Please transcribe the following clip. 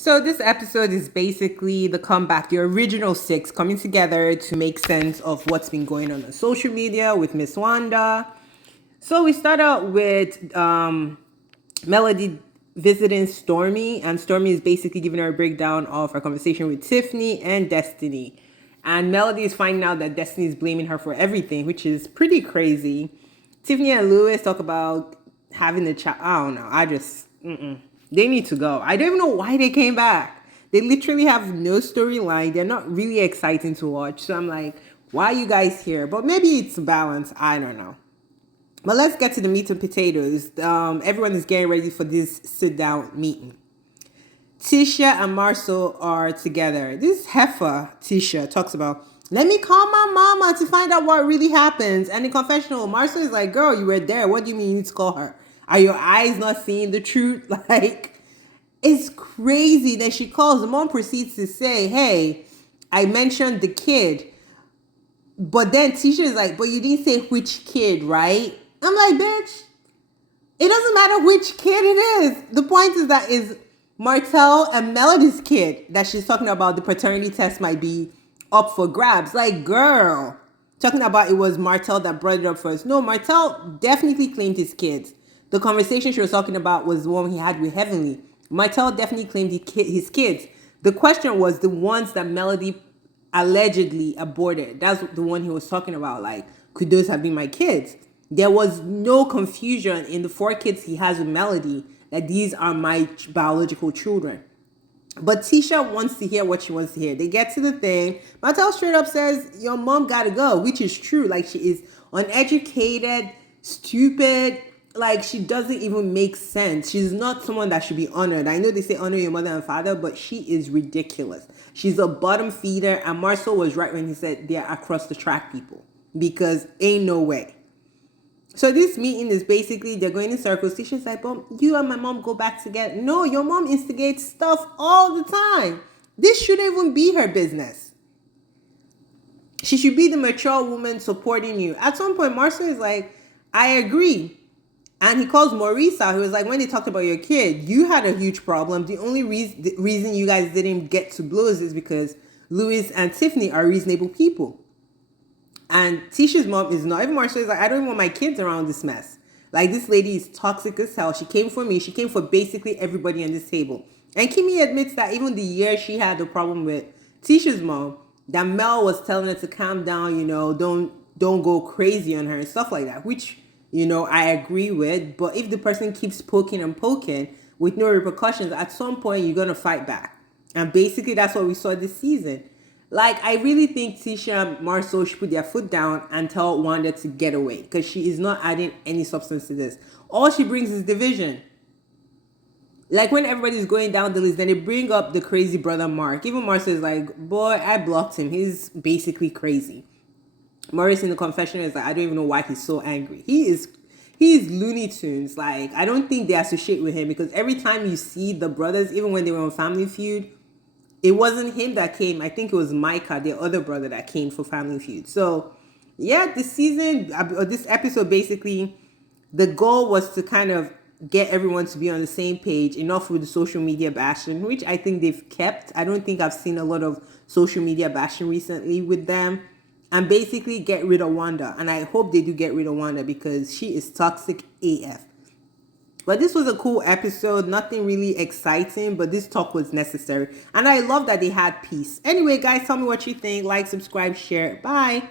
So this episode is basically the comeback, the original six coming together to make sense of what's been going on social media with Miss Wanda. So we start out with Melody visiting Stormy, and Stormy is basically giving her a breakdown of her conversation with Tiffany and Destiny. And Melody is finding out that Destiny is blaming her for everything, which is pretty crazy. Tiffany and Lewis talk about having a child. I don't know. They need to go. I don't even know why they came back. They literally have no storyline. They're not really exciting to watch. So I'm like, why are you guys here? But maybe it's balance. I don't know. But let's get to the meat and potatoes. Everyone is getting ready for this sit-down meeting. Tisha and Marcel are together. This heifer, Tisha, talks about, let me call my mama to find out what really happens. And in confessional, Marcel is like, girl, you were there. What do you mean you need to call her? Are your eyes not seeing the truth? Like, it's crazy. Then she calls. The mom proceeds to say, hey, I mentioned the kid. But then Tisha is like, but you didn't say which kid, right? I'm like, bitch, it doesn't matter which kid it is. The point is that is Martell and Melody's kid that she's talking about. The paternity test might be up for grabs. Like, girl, talking about it was Martell that brought it up first. No, Martell definitely claimed his kids. The conversation she was talking about was the one he had with Heavenly. Martell definitely claimed his kids. The question was the ones that Melody allegedly aborted. That's the one he was talking about. Like, could those have been my kids? There was no confusion in the 4 kids he has with Melody that these are my biological children. But Tisha wants to hear what she wants to hear. They get to the thing. Martell straight up says, your mom gotta go, which is true. Like, she is uneducated, stupid. Like, she doesn't even make sense. She's not someone that should be honored. I know they say honor your mother and father, but she is ridiculous. She's a bottom feeder. And Marcel was right when he said they're across the track people. Because ain't no way. So this meeting is basically, they're going in circles. Tisha's like, well, you and my mom go back together. No, your mom instigates stuff all the time. This shouldn't even be her business. She should be the mature woman supporting you. At some point, Marcel is like, I agree. And he calls Maurice out. He was like, when they talked about your kid, you had a huge problem. The only reason you guys didn't get to blows is because Louis and Tiffany are reasonable people. And Tisha's mom is not. Even Marcia is like, I don't even want my kids around this mess. Like, this lady is toxic as hell. She came for me. She came for basically everybody on this table. And Kimmy admits that even the year she had the problem with Tisha's mom, that Mel was telling her to calm down, don't go crazy on her and stuff like that, which, I agree with. But if the person keeps poking and poking with no repercussions, at some point you're going to fight back. And basically that's what we saw this season. Like, I really think Tisha and Marcel should put their foot down and tell Wanda to get away, because she is not adding any substance to this. All she brings is division. Like, when everybody's going down the list, then they bring up the crazy brother Mark. Even Marcel is like, boy, I blocked him. He's basically crazy. Maurice in the confessional is like, I don't even know why he's so angry. He is Looney Tunes. Like, I don't think they associate with him, because every time you see the brothers, even when they were on Family Feud, it wasn't him that came. I think it was Micah, the other brother, that came for Family Feud. So, yeah, this episode, basically, the goal was to kind of get everyone to be on the same page, enough with the social media bashing, which I think they've kept. I don't think I've seen a lot of social media bashing recently with them. And basically get rid of Wanda. And I hope they do get rid of Wanda, because she is toxic AF. But this was a cool episode. Nothing really exciting, but this talk was necessary. And I love that they had peace. Anyway, guys, tell me what you think. Like, subscribe, share. Bye.